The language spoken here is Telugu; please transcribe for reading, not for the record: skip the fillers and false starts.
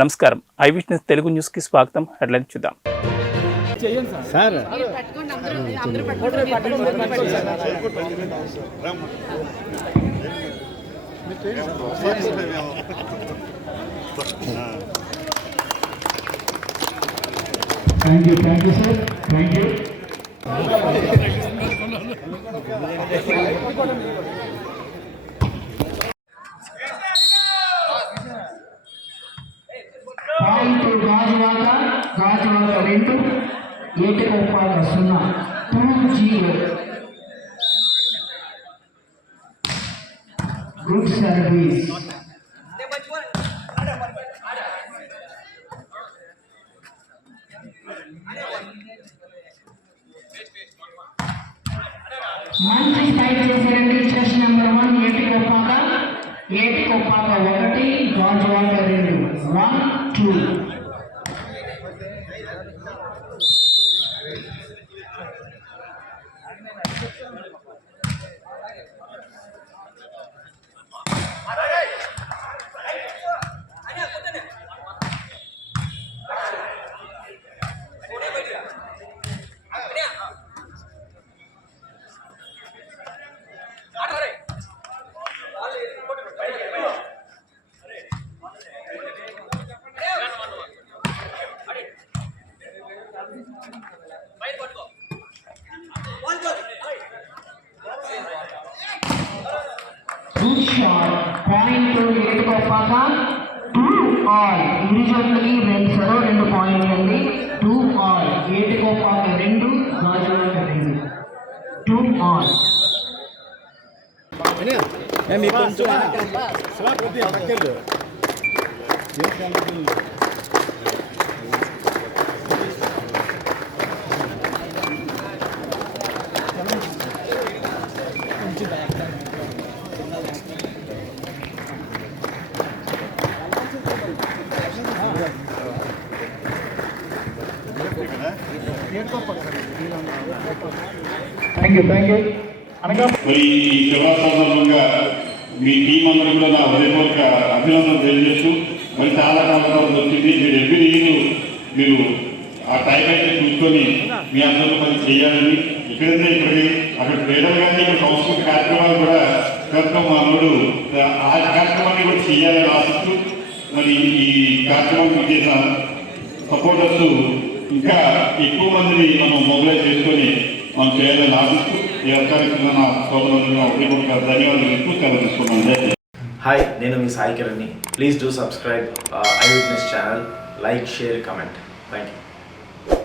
నమస్కారం, ఐ విట్నెస్ తెలుగు న్యూస్కి స్వాగతం. హెడ్లైన్ చూద్దాం. Thank you, sir. Thank you. Point to Gajwaka 2, Yetekopaka 0, 2-0. Good service. మంచి టైప్ చేశారండి. Chess number 1 Etikoppaka 1, Gajuwaka 2, 1-2. Good shot. Point to Etikoppaka 2-all. Individually 2 పాయింట్లు అండి. 2-all. Etikoppaka 2, Gajuwaka 2. 2-all. Thank you. మరి ఈ శివరాత్రి సందర్భంగా మీ టీం అందరూ కూడా నా హృదయపూర్వక అభినందనలు తెలియజేస్తూ మరి చాలా కాలం వచ్చింది. మీరు ఎవ్రీ ఇయర్ మీరు ఆ టైం అయితే చూసుకొని మీ అందరూ పని చేయాలని ఇక్కడైతే ఇక్కడికి అక్కడ క్రీడలు కానీ ఇక్కడ సంస్కృతి కార్యక్రమాలు కూడా కనుక మా అమ్ముడు ఆ కార్యక్రమాన్ని కూడా చేయాలని ఆశిస్తూ మరి ఈ కార్యక్రమానికి చేసిన సపోర్టర్స్ ఇంకా ఎక్కువ మందిని మనం మొబిలైజ్ చేసుకొని మనం చేయాలని ఆశిస్తూ ఈ అవకాశం నా సోదరులుగా ఒకరికొక ధన్యవాదాలు ఇస్తూ సెలవుస్తున్నాను. హాయ్, నేను మీ సాయి కిరణ్ని. Please do subscribe I witness channel. Like, share, comment. Thank you.